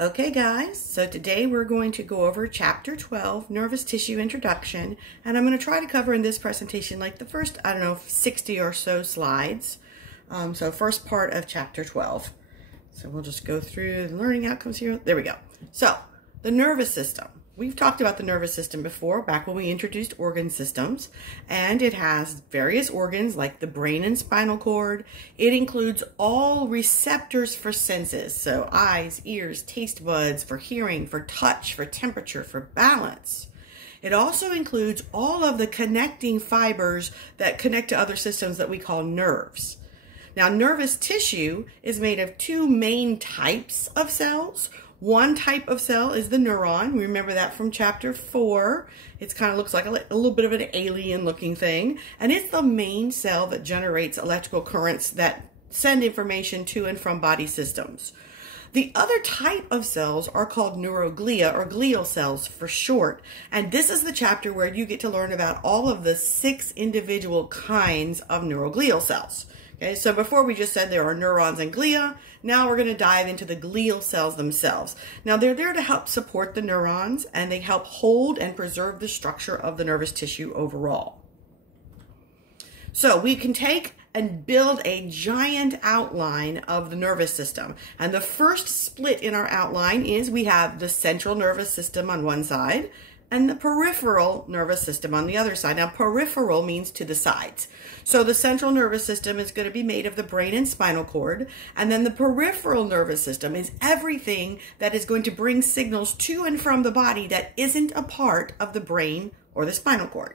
Okay guys, so today we're going to go over Chapter 12, Nervous Tissue Introduction, and I'm going to try to cover in this presentation like the first, 60 or so slides. So first part of Chapter 12. So we'll just go through the learning outcomes here. There we go. So, the nervous system. We've talked about the nervous system before, back when we introduced organ systems, and it has various organs like the brain and spinal cord. It includes all receptors for senses, so eyes, ears, taste buds, for hearing, for touch, for temperature, for balance. It also includes all of the connecting fibers that connect to other systems that we call nerves. Now, nervous tissue is made of two main types of cells. One type of cell is the neuron. Remember that from Chapter 4. It kind of looks like a little bit of an alien looking thing. And it's the main cell that generates electrical currents that send information to and from body systems. The other type of cells are called neuroglia, or glial cells for short. And this is the chapter where you get to learn about all of the 6 individual kinds of neuroglial cells. Okay, so before we just said there are neurons and glia, now we're going to dive into the glial cells themselves. Now they're there to help support the neurons, and they help hold and preserve the structure of the nervous tissue overall. So we can take and build a giant outline of the nervous system. And the first split in our outline is we have the central nervous system on one side and the peripheral nervous system on the other side. Now, peripheral means to the sides. So the central nervous system is going to be made of the brain and spinal cord, and then the peripheral nervous system is everything that is going to bring signals to and from the body that isn't a part of the brain or the spinal cord.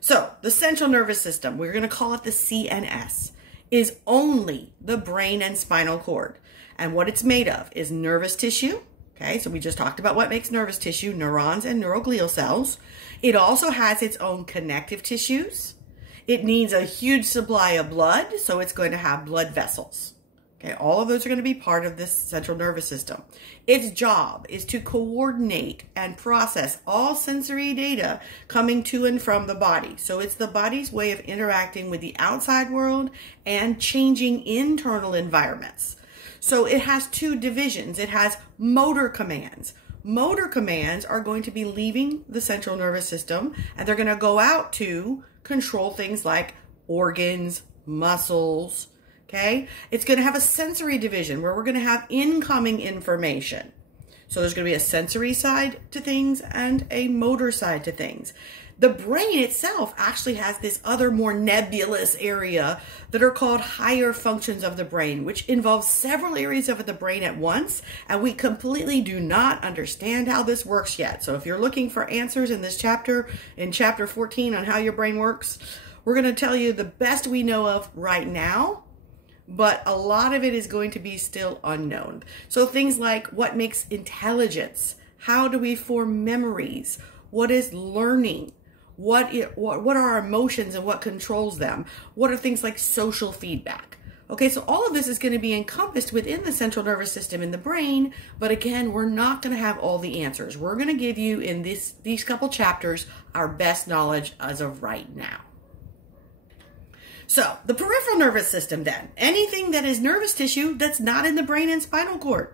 So the central nervous system, we're going to call it the CNS, is only the brain and spinal cord. And what it's made of is nervous tissue. Okay, so we just talked about what makes nervous tissue, neurons and neuroglial cells. It also has its own connective tissues. It needs a huge supply of blood, so it's going to have blood vessels. Okay, all of those are going to be part of this central nervous system. Its job is to coordinate and process all sensory data coming to and from the body. So it's the body's way of interacting with the outside world and changing internal environments. So it has 2 divisions. It has motor commands. Motor commands are going to be leaving the central nervous system, and they're going to go out to control things like organs, muscles, okay? It's going to have a sensory division where we're going to have incoming information. So there's going to be a sensory side to things and a motor side to things. The brain itself actually has this other more nebulous area that are called higher functions of the brain, which involves several areas of the brain at once, and we completely do not understand how this works yet. So if you're looking for answers in this chapter, in Chapter 14 on how your brain works, we're going to tell you the best we know of right now, but a lot of it is going to be still unknown. So things like what makes intelligence, how do we form memories, what is learning, what are our emotions and what controls them? What are things like social feedback? Okay, so all of this is going to be encompassed within the central nervous system in the brain, but again, we're not going to have all the answers. We're going to give you in these couple chapters our best knowledge as of right now. So, the peripheral nervous system then, anything that is nervous tissue that's not in the brain and spinal cord.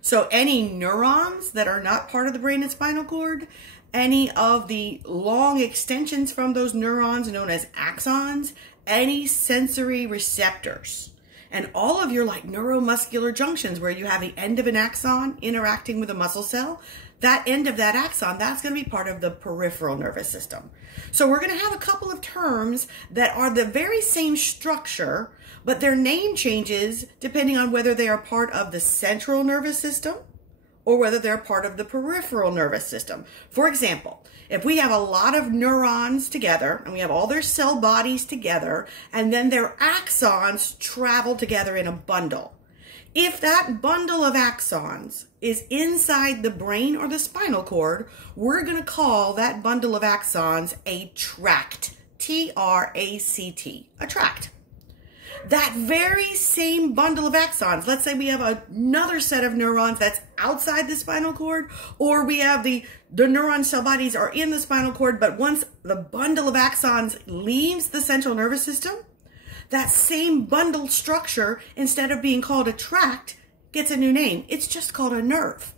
So any neurons that are not part of the brain and spinal cord, any of the long extensions from those neurons known as axons, any sensory receptors, and all of your like neuromuscular junctions where you have the end of an axon interacting with a muscle cell, that end of that axon, that's going to be part of the peripheral nervous system. So we're going to have a couple of terms that are the very same structure, but their name changes depending on whether they are part of the central nervous system or whether they're part of the peripheral nervous system. For example, if we have a lot of neurons together and we have all their cell bodies together and then their axons travel together in a bundle, if that bundle of axons is inside the brain or the spinal cord, we're going to call that bundle of axons a tract, T-R-A-C-T, a tract. That very same bundle of axons, let's say we have another set of neurons that's outside the spinal cord, or we have the neuron cell bodies are in the spinal cord, but once the bundle of axons leaves the central nervous system, that same bundled structure, instead of being called a tract, gets a new name. It's just called a nerve.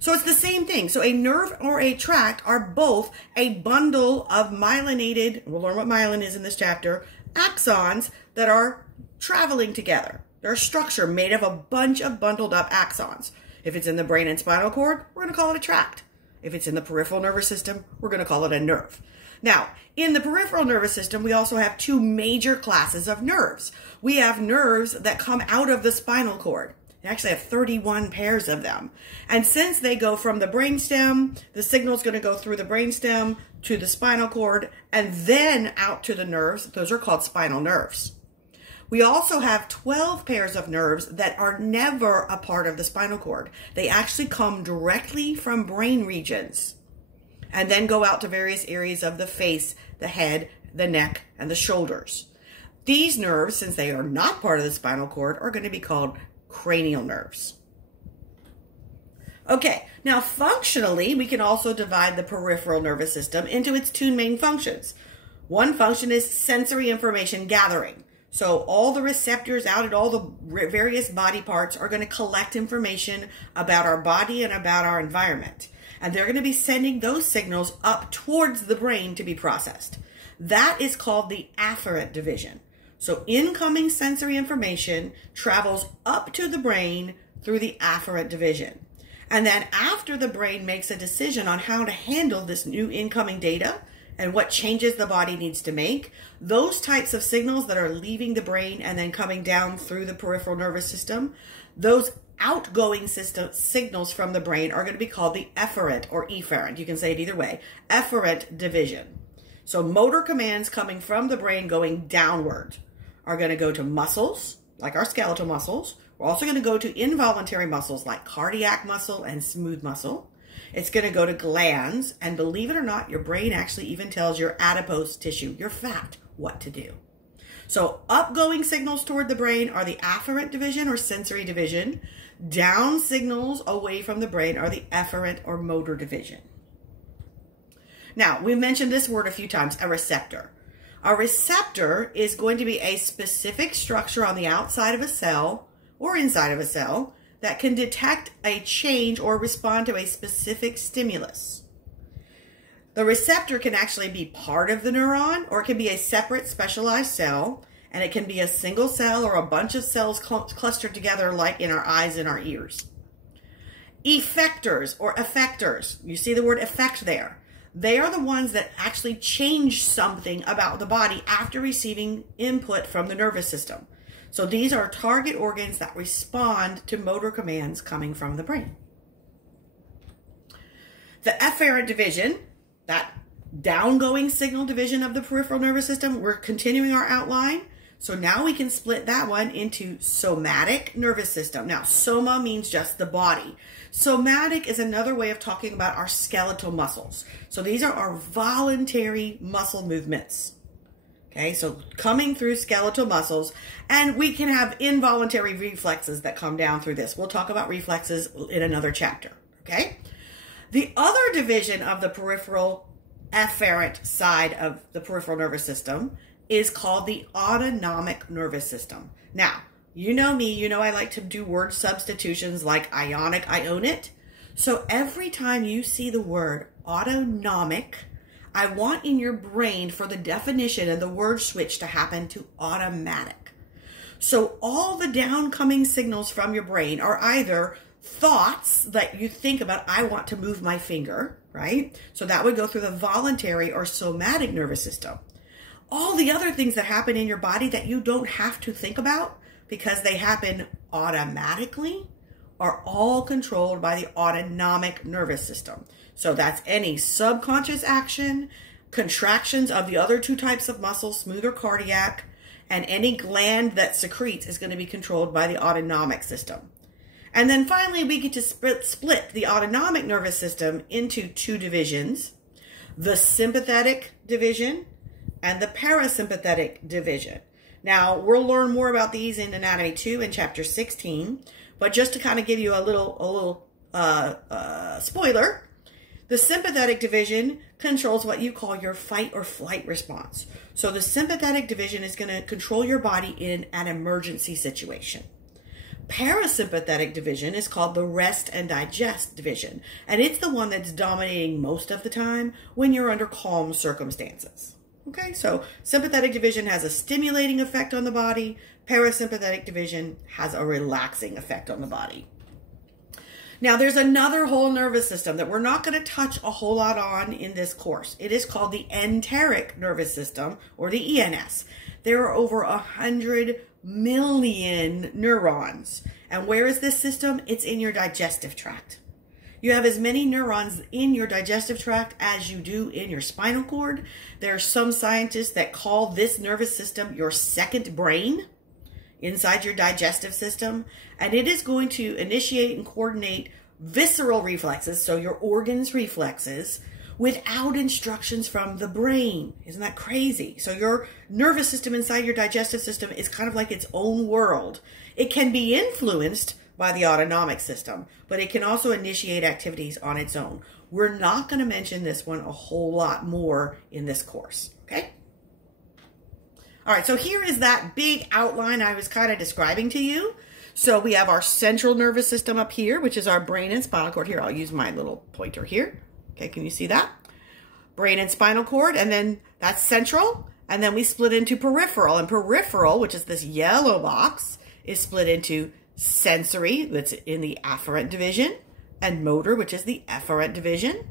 So it's the same thing. So a nerve or a tract are both a bundle of myelinated, we'll learn what myelin is in this chapter, axons that are traveling together. They're a structure made of a bunch of bundled up axons. If it's in the brain and spinal cord, we're going to call it a tract. If it's in the peripheral nervous system, we're going to call it a nerve. Now, in the peripheral nervous system, we also have two major classes of nerves. We have nerves that come out of the spinal cord. We actually have 31 pairs of them. And since they go from the brainstem, the signal is going to go through the brainstem to the spinal cord and then out to the nerves. Those are called spinal nerves. We also have 12 pairs of nerves that are never a part of the spinal cord. They actually come directly from brain regions and then go out to various areas of the face, the head, the neck, and the shoulders. These nerves, since they are not part of the spinal cord, are going to be called cranial nerves. Okay, now functionally, we can also divide the peripheral nervous system into its two main functions. One function is sensory information gathering. So all the receptors out at all the various body parts are going to collect information about our body and about our environment. And they're going to be sending those signals up towards the brain to be processed. That is called the afferent division. So incoming sensory information travels up to the brain through the afferent division. And then after the brain makes a decision on how to handle this new incoming data and what changes the body needs to make, those types of signals that are leaving the brain and then coming down through the peripheral nervous system, those outgoing signals from the brain are going to be called the efferent or efferent. You can say it either way. Efferent division. So motor commands coming from the brain going downward are going to go to muscles, like our skeletal muscles. We're also going to go to involuntary muscles like cardiac muscle and smooth muscle. It's going to go to glands, and believe it or not, your brain actually even tells your adipose tissue, your fat, what to do. So upgoing signals toward the brain are the afferent division or sensory division. Down signals away from the brain are the efferent or motor division. Now, we mentioned this word a few times, a receptor. A receptor is going to be a specific structure on the outside of a cell or inside of a cell that can detect a change or respond to a specific stimulus. The receptor can actually be part of the neuron, or it can be a separate specialized cell, and it can be a single cell or a bunch of cells clustered together like in our eyes and our ears. Effectors or effectors, you see the word effect there. They are the ones that actually change something about the body after receiving input from the nervous system. So these are target organs that respond to motor commands coming from the brain. The efferent division, that downgoing signal division of the peripheral nervous system, we're continuing our outline. So now we can split that one into somatic nervous system. Now, soma means just the body. Somatic is another way of talking about our skeletal muscles. So these are our voluntary muscle movements. Okay, so coming through skeletal muscles, and we can have involuntary reflexes that come down through this. We'll talk about reflexes in another chapter, okay? The other division of the peripheral efferent side of the peripheral nervous system is called the autonomic nervous system. Now, you know me, you know I like to do word substitutions like ionic, I own it. So every time you see the word autonomic, I want in your brain for the definition and the word switch to happen to automatic. So all the downcoming signals from your brain are either thoughts that you think about, I want to move my finger, right? So that would go through the voluntary or somatic nervous system. All the other things that happen in your body that you don't have to think about because they happen automatically are all controlled by the autonomic nervous system. So that's any subconscious action, contractions of the other two types of muscles, smooth or cardiac, and any gland that secretes is going to be controlled by the autonomic system. And then finally, we get to split the autonomic nervous system into two divisions, the sympathetic division and the parasympathetic division. Now, we'll learn more about these in Anatomy 2 in Chapter 16, but just to kind of give you a little spoiler, the sympathetic division controls what you call your fight or flight response. So the sympathetic division is going to control your body in an emergency situation. parasympathetic division is called the rest and digest division, and it's the one that's dominating most of the time when you're under calm circumstances. Okay, so sympathetic division has a stimulating effect on the body. Parasympathetic division has a relaxing effect on the body. Now, there's another whole nervous system that we're not going to touch a whole lot on in this course. It is called the enteric nervous system, or the ENS. There are over 100 million neurons. And where is this system? It's in your digestive tract. You have as many neurons in your digestive tract as you do in your spinal cord. There are some scientists that call this nervous system your second brain inside your digestive system, and it is going to initiate and coordinate visceral reflexes, so your organs' reflexes, without instructions from the brain. Isn't that crazy? So your nervous system inside your digestive system is kind of like its own world. It can be influenced by the autonomic system, but it can also initiate activities on its own. We're not going to mention this one a whole lot more in this course, okay? All right, so here is that big outline I was kind of describing to you. So we have our central nervous system up here, which is our brain and spinal cord. Here, I'll use my little pointer here. Okay, can you see that? Brain and spinal cord, and then that's central. And then we split into peripheral. And peripheral, which is this yellow box, is split into sensory, that's in the afferent division, and motor, which is the efferent division.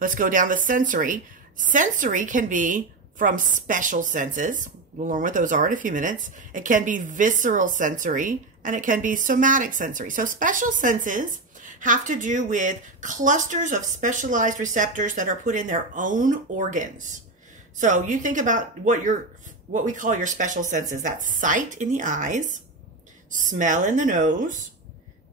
Let's go down the sensory. Sensory can be from special senses. We'll learn what those are in a few minutes. It can be visceral sensory, and it can be somatic sensory. So special senses have to do with clusters of specialized receptors that are put in their own organs. So you think about what we call your special senses. That's sight in the eyes, smell in the nose,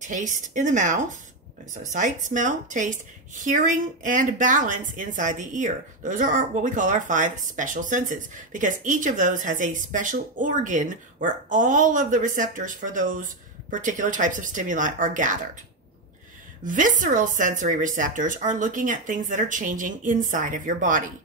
taste in the mouth. So sight, smell, taste, hearing, and balance inside the ear. Those are what we call our 5 special senses, because each of those has a special organ where all of the receptors for those particular types of stimuli are gathered. Visceral sensory receptors are looking at things that are changing inside of your body.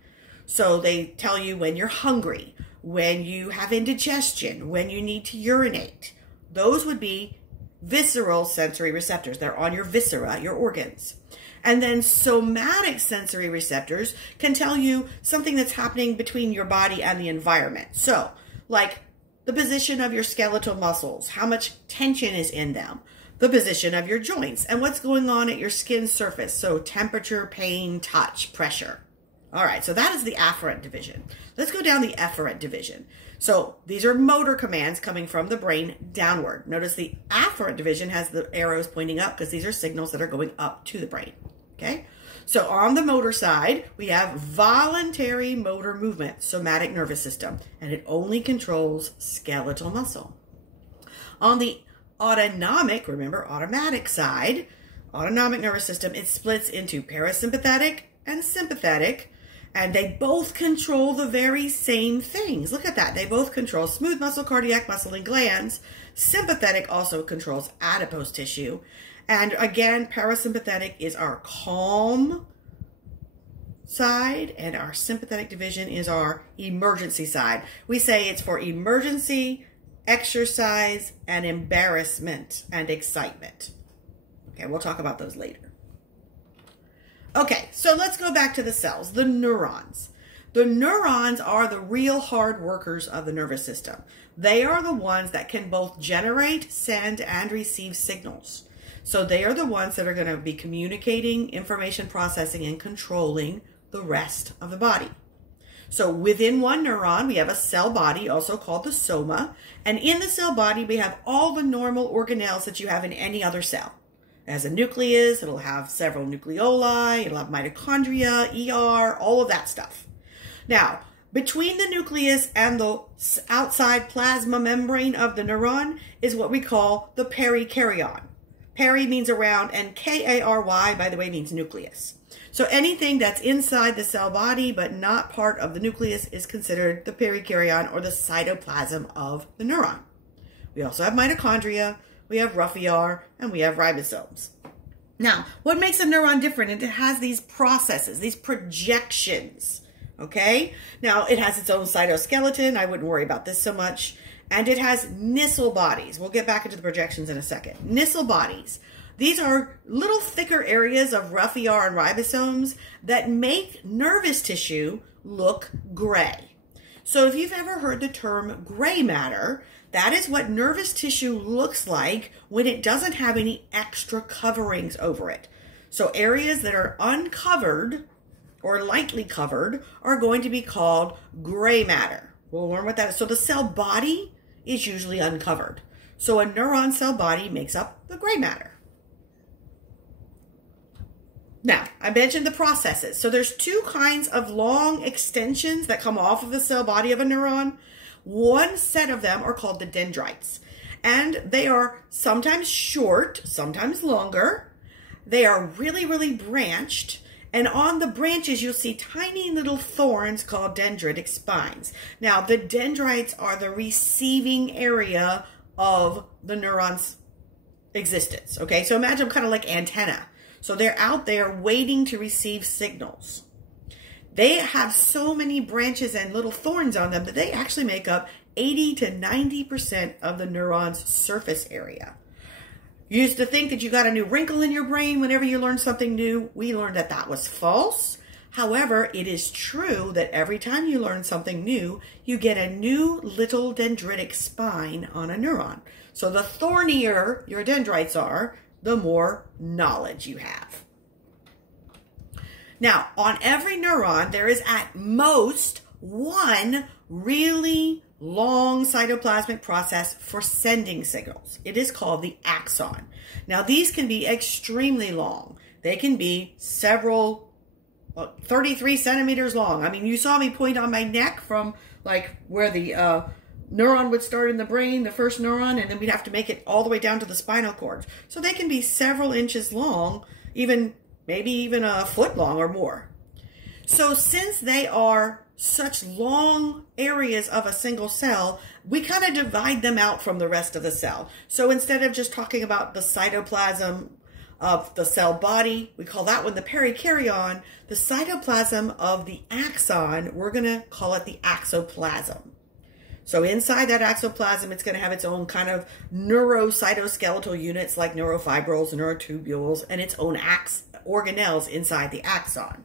So they tell you when you're hungry, when you have indigestion, when you need to urinate. Those would be visceral sensory receptors. They're on your viscera, your organs. And then somatic sensory receptors can tell you something that's happening between your body and the environment. So, like the position of your skeletal muscles, how much tension is in them, the position of your joints, and what's going on at your skin surface. So temperature, pain, touch, pressure. All right, so that is the afferent division. Let's go down the efferent division. So these are motor commands coming from the brain downward. Notice the afferent division has the arrows pointing up because these are signals that are going up to the brain, okay? So on the motor side, we have voluntary motor movement, somatic nervous system, and it only controls skeletal muscle. On the autonomic, remember, automatic side, autonomic nervous system, it splits into parasympathetic and sympathetic, and they both control the very same things. Look at that. They both control smooth muscle, cardiac muscle, and glands. Sympathetic also controls adipose tissue. And again, parasympathetic is our calm side, and our sympathetic division is our emergency side. We say it's for emergency, exercise, and embarrassment and excitement. Okay, we'll talk about those later. Okay, so let's go back to the cells, the neurons. The neurons are the real hard workers of the nervous system. They are the ones that can both generate, send, and receive signals. So they are the ones that are going to be communicating, information processing, and controlling the rest of the body. So within one neuron, we have a cell body, also called the soma. And in the cell body, we have all the normal organelles that you have in any other cell. It has a nucleus, it'll have several nucleoli, it'll have mitochondria, ER, all of that stuff. Now, between the nucleus and the outside plasma membrane of the neuron is what we call the perikaryon. Peri means around, and K-A-R-Y, by the way, means nucleus. So anything that's inside the cell body but not part of the nucleus is considered the perikaryon, or the cytoplasm of the neuron. We also have mitochondria, we have rough ER, and we have ribosomes. Now, what makes a neuron different? It has these processes, these projections, okay? Now, it has its own cytoskeleton. I wouldn't worry about this so much. And it has nissl bodies. We'll get back into the projections in a second. Nissl bodies. These are little thicker areas of rough ER and ribosomes that make nervous tissue look gray. So if you've ever heard the term gray matter, that is what nervous tissue looks like when it doesn't have any extra coverings over it. So areas that are uncovered or lightly covered are going to be called gray matter. We'll learn what that is. So the cell body is usually uncovered. So a neuron cell body makes up the gray matter. Now, I mentioned the processes. So there's two kinds of long extensions that come off of the cell body of a neuron. One set of them are called the dendrites. And they are sometimes short, sometimes longer. They are really, really branched. And on the branches, you'll see tiny little thorns called dendritic spines. Now, the dendrites are the receiving area of the neuron's existence. Okay, so imagine them kind of like antenna. So they're out there waiting to receive signals. They have so many branches and little thorns on them that they actually make up 80 to 90% of the neuron's surface area. You used to think that you got a new wrinkle in your brain whenever you learned something new. We learned that that was false. However, it is true that every time you learn something new, you get a new little dendritic spine on a neuron. So the thornier your dendrites are, the more knowledge you have. Now, on every neuron, there is at most one really long cytoplasmic process for sending signals. It is called the axon. Now, these can be extremely long. They can be several, 33 centimeters long. I mean, you saw me point on my neck from like where the neuron would start in the brain, the first neuron, and then we'd have to make it all the way down to the spinal cord. So they can be several inches long, maybe even a foot long or more. So since they are such long areas of a single cell, we kind of divide them out from the rest of the cell. So instead of just talking about the cytoplasm of the cell body, we call that one the perikaryon. The cytoplasm of the axon, we're going to call it the axoplasm. So inside that axoplasm, it's going to have its own kind of neurocytoskeletal units like neurofibrils, neurotubules, and its own organelles inside the axon.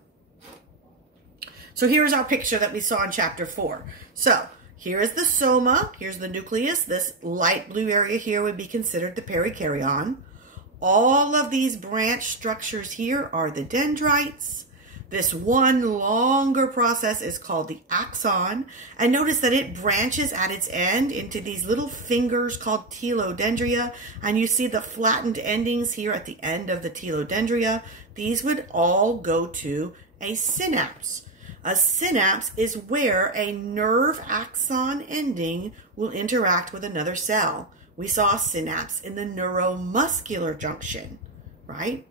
So here's our picture that we saw in chapter 4. So here is the soma. Here's the nucleus. This light blue area here would be considered the perikaryon. All of these branch structures here are the dendrites. This one longer process is called the axon. And notice that it branches at its end into these little fingers called telodendria. And you see the flattened endings here at the end of the telodendria. These would all go to a synapse. A synapse is where a nerve axon ending will interact with another cell. We saw a synapse in the neuromuscular junction, right?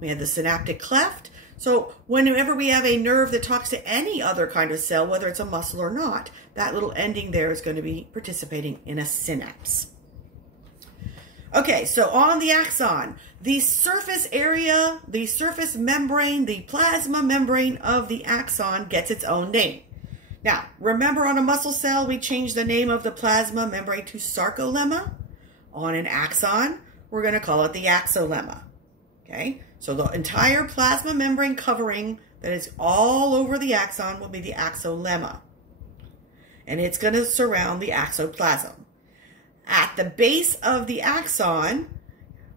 We had the synaptic cleft. So whenever we have a nerve that talks to any other kind of cell, whether it's a muscle or not, that little ending there is going to be participating in a synapse. Okay, so on the axon, the surface area, the surface membrane, the plasma membrane of the axon gets its own name. Now, remember on a muscle cell, we changed the name of the plasma membrane to sarcolemma. On an axon, we're going to call it the axolemma. Okay, so the entire plasma membrane covering that is all over the axon will be the axolemma. And it's going to surround the axoplasm. At the base of the axon,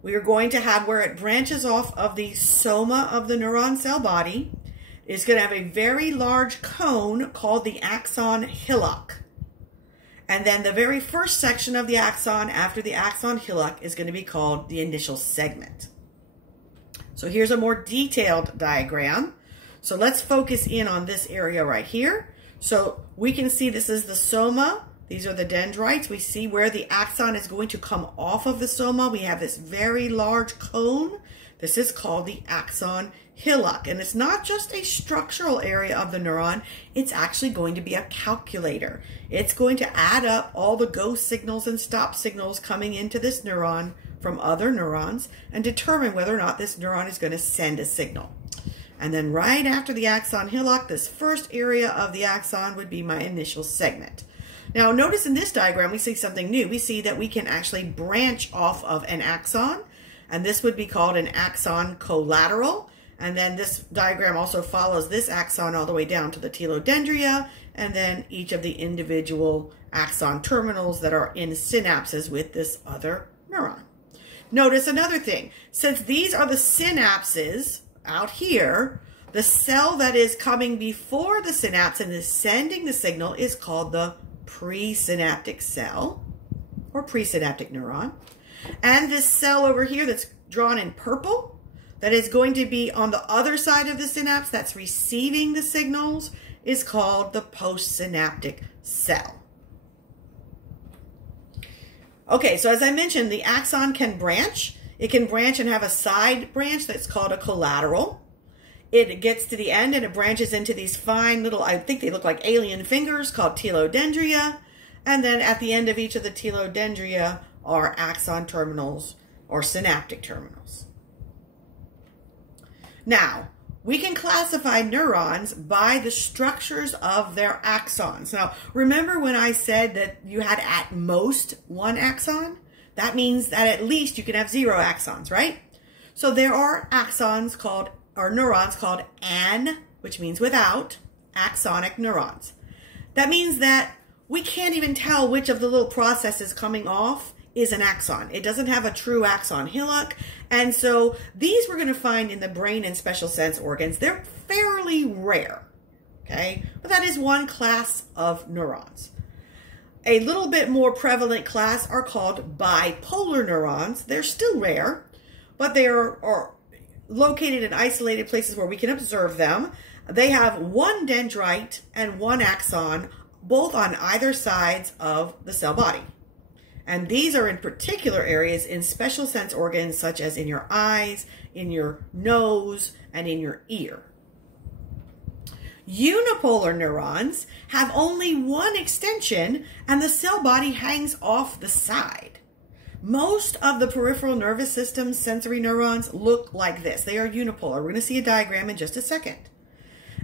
we are going to have where it branches off of the soma of the neuron cell body. It's going to have a very large cone called the axon hillock. And then the very first section of the axon after the axon hillock is going to be called the initial segment. So here's a more detailed diagram. So let's focus in on this area right here. So we can see this is the soma. These are the dendrites. We see where the axon is going to come off of the soma. We have this very large cone. This is called the axon hillock. And it's not just a structural area of the neuron. It's actually going to be a calculator. It's going to add up all the go signals and stop signals coming into this neuron from other neurons and determine whether or not this neuron is going to send a signal. And then right after the axon hillock, this first area of the axon would be my initial segment. Now notice in this diagram we see something new. We see that we can actually branch off of an axon, and this would be called an axon collateral. And then this diagram also follows this axon all the way down to the telodendria, and then each of the individual axon terminals that are in synapses with this other neuron. Notice another thing. Since these are the synapses out here, the cell that is coming before the synapse and is sending the signal is called the presynaptic cell or presynaptic neuron. And this cell over here that's drawn in purple, that is going to be on the other side of the synapse that's receiving the signals, is called the postsynaptic cell. Okay, so as I mentioned, the axon can branch. It can branch and have a side branch that's called a collateral. It gets to the end and it branches into these fine little, I think they look like alien fingers, called telodendria. And then at the end of each of the telodendria are axon terminals or synaptic terminals. Now, we can classify neurons by the structures of their axons. Now, remember when I said that you had at most one axon? That means that at least you can have 0 axons, right? So there are axons called, or neurons called which means without, axonic neurons. That means that we can't even tell which of the little processes coming off is an axon. It doesn't have a true axon hillock. And so these we're going to find in the brain and special sense organs. They're fairly rare, okay? But that is one class of neurons. A little bit more prevalent class are called bipolar neurons. They're still rare, but they are located in isolated places where we can observe them. They have one dendrite and one axon, both on either sides of the cell body. And these are in particular areas in special sense organs such as in your eyes, in your nose, and in your ear. Unipolar neurons have only one extension and the cell body hangs off the side. Most of the peripheral nervous system sensory neurons look like this. They are unipolar. We're going to see a diagram in just a second.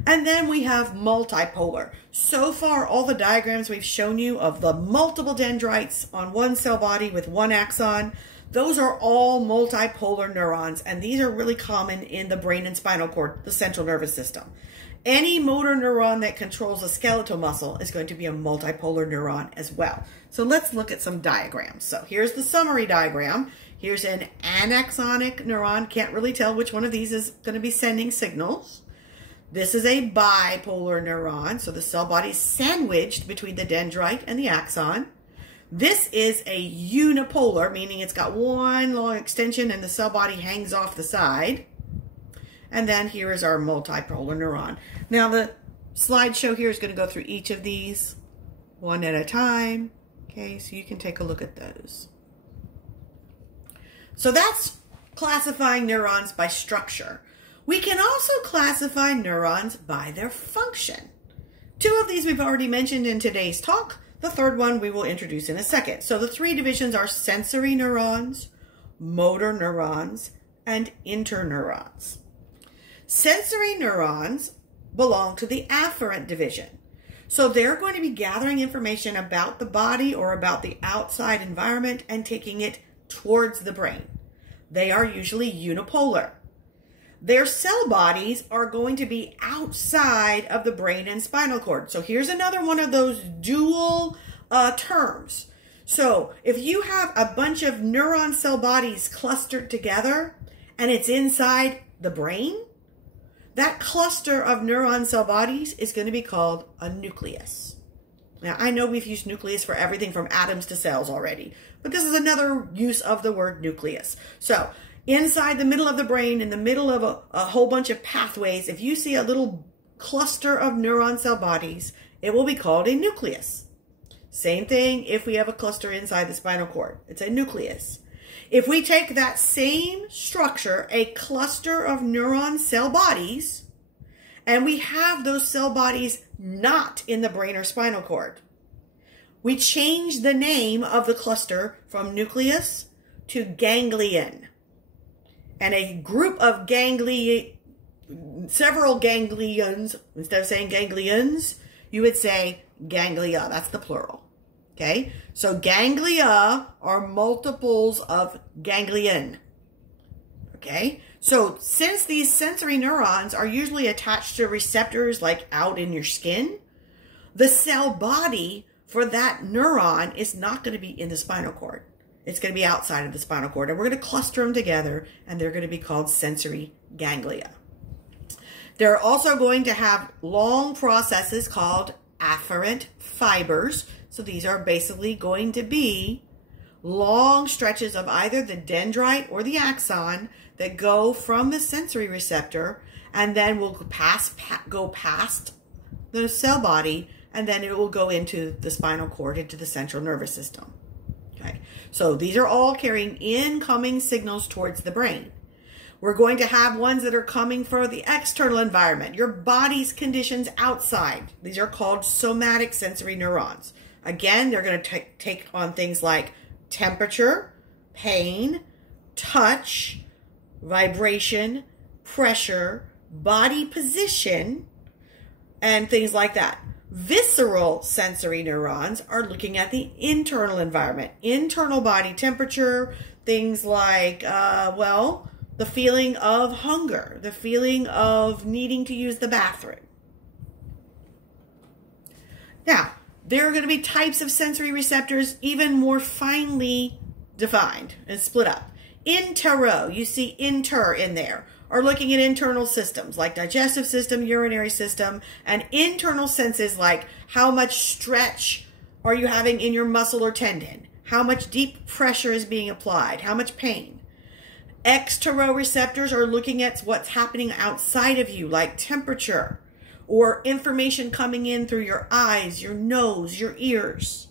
And then we have multipolar. So far, all the diagrams we've shown you of the multiple dendrites on one cell body with one axon, those are all multipolar neurons, and these are really common in the brain and spinal cord, the central nervous system. Any motor neuron that controls a skeletal muscle is going to be a multipolar neuron as well. So let's look at some diagrams. So here's the summary diagram. Here's an anaxonic neuron. Can't really tell which one of these is going to be sending signals. This is a bipolar neuron, so the cell body is sandwiched between the dendrite and the axon. This is a unipolar, meaning it's got one long extension and the cell body hangs off the side. And then here is our multipolar neuron. Now the slideshow here is going to go through each of these one at a time. Okay, so you can take a look at those. So that's classifying neurons by structure. We can also classify neurons by their function. 2 of these we've already mentioned in today's talk. The third one we will introduce in a second. So the 3 divisions are sensory neurons, motor neurons, and interneurons. Sensory neurons belong to the afferent division. So they're going to be gathering information about the body or about the outside environment and taking it towards the brain. They are usually unipolar. Their cell bodies are going to be outside of the brain and spinal cord. So here's another one of those dual terms. So if you have a bunch of neuron cell bodies clustered together and it's inside the brain, that cluster of neuron cell bodies is going to be called a nucleus. Now, I know we've used nucleus for everything from atoms to cells already, but this is another use of the word nucleus. So inside the middle of the brain, in the middle of a whole bunch of pathways, if you see a little cluster of neuron cell bodies, it will be called a nucleus. Same thing if we have a cluster inside the spinal cord. It's a nucleus. If we take that same structure, a cluster of neuron cell bodies, and we have those cell bodies not in the brain or spinal cord, we change the name of the cluster from nucleus to ganglion. And a group of several ganglions, instead of saying ganglions, you would say ganglia. That's the plural. Okay, so ganglia are multiples of ganglion. Okay, so since these sensory neurons are usually attached to receptors like out in your skin, the cell body for that neuron is not going to be in the spinal cord. It's going to be outside of the spinal cord, and we're going to cluster them together, and they're going to be called sensory ganglia. They're also going to have long processes called afferent fibers. So these are basically going to be long stretches of either the dendrite or the axon that go from the sensory receptor and then will go past the cell body, and then it will go into the spinal cord, into the central nervous system. Okay, so these are all carrying incoming signals towards the brain. We're going to have ones that are coming from the external environment, your body's conditions outside. These are called somatic sensory neurons. Again, they're going to take on things like temperature, pain, touch, vibration, pressure, body position, and things like that. Visceral sensory neurons are looking at the internal environment, internal body temperature, things like, the feeling of hunger, the feeling of needing to use the bathroom. Now, there are going to be types of sensory receptors even more finely defined and split up. Intero, you see inter in there, are looking at internal systems like digestive system, urinary system, and internal senses like how much stretch are you having in your muscle or tendon, how much deep pressure is being applied, how much pain. Exteroreceptors are looking at what's happening outside of you, like temperature or information coming in through your eyes, your nose, your ears.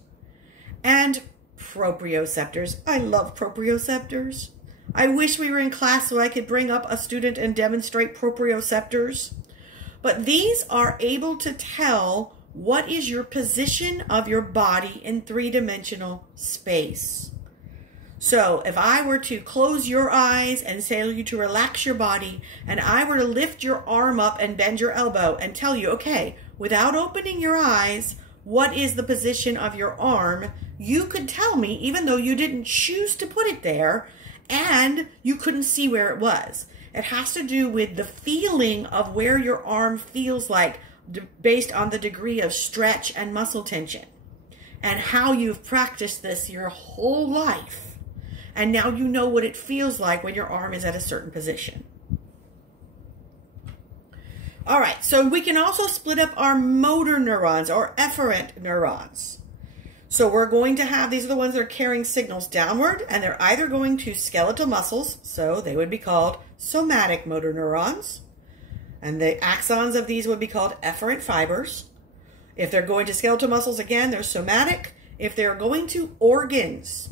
And proprioceptors. I love proprioceptors. I wish we were in class so I could bring up a student and demonstrate proprioceptors. But these are able to tell what is your position of your body in three-dimensional space. So if I were to close your eyes and tell you to relax your body, and I were to lift your arm up and bend your elbow and tell you, okay, without opening your eyes, what is the position of your arm, you could tell me even though you didn't choose to put it there and you couldn't see where it was. It has to do with the feeling of where your arm feels like based on the degree of stretch and muscle tension and how you've practiced this your whole life. And now you know what it feels like when your arm is at a certain position. All right, so we can also split up our motor neurons or efferent neurons. So we're going to have, these are the ones that are carrying signals downward, and they're either going to skeletal muscles, so they would be called somatic motor neurons, and the axons of these would be called efferent fibers. If they're going to skeletal muscles, again, they're somatic. If they're going to organs,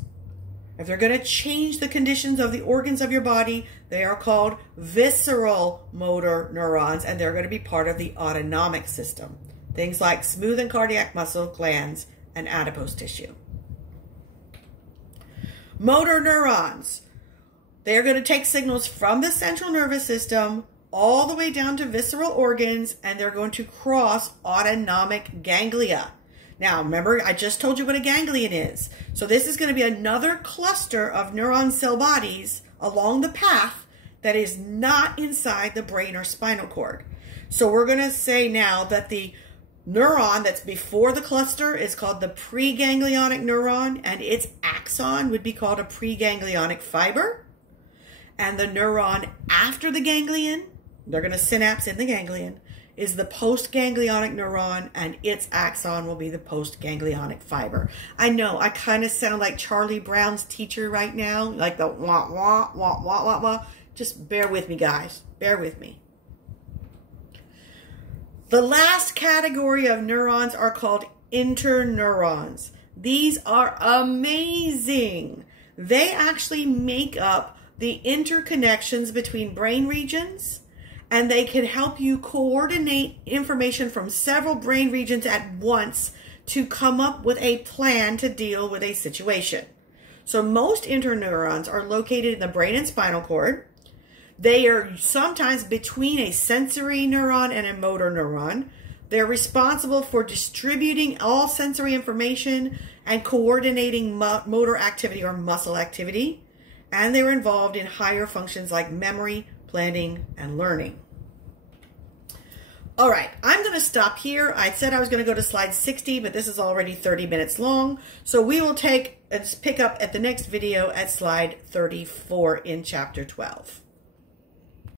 if they're going to change the conditions of the organs of your body, they are called visceral motor neurons, and they're going to be part of the autonomic system. Things like smooth and cardiac muscle, glands, and adipose tissue. Motor neurons. They're going to take signals from the central nervous system all the way down to visceral organs, and they're going to cross autonomic ganglia. Now, remember, I just told you what a ganglion is. So this is going to be another cluster of neuron cell bodies along the path that is not inside the brain or spinal cord. So we're going to say now that the neuron that's before the cluster is called the preganglionic neuron, and its axon would be called a preganglionic fiber. And the neuron after the ganglion, they're going to synapse in the ganglion, is the postganglionic neuron, and its axon will be the postganglionic fiber. I know, I kind of sound like Charlie Brown's teacher right now, like the wah, wah, wah, wah, wah, wah. Just bear with me, guys. Bear with me. The last category of neurons are called intern neurons. These are amazing. They actually make up the interconnections between brain regions, and they can help you coordinate information from several brain regions at once to come up with a plan to deal with a situation. So most interneurons are located in the brain and spinal cord. They are sometimes between a sensory neuron and a motor neuron. They're responsible for distributing all sensory information and coordinating motor activity or muscle activity. And they were involved in higher functions like memory, planning, and learning. All right, I'm going to stop here. I said I was going to go to slide 60, but this is already 30 minutes long. So we will pick up at the next video at slide 34 in chapter 12.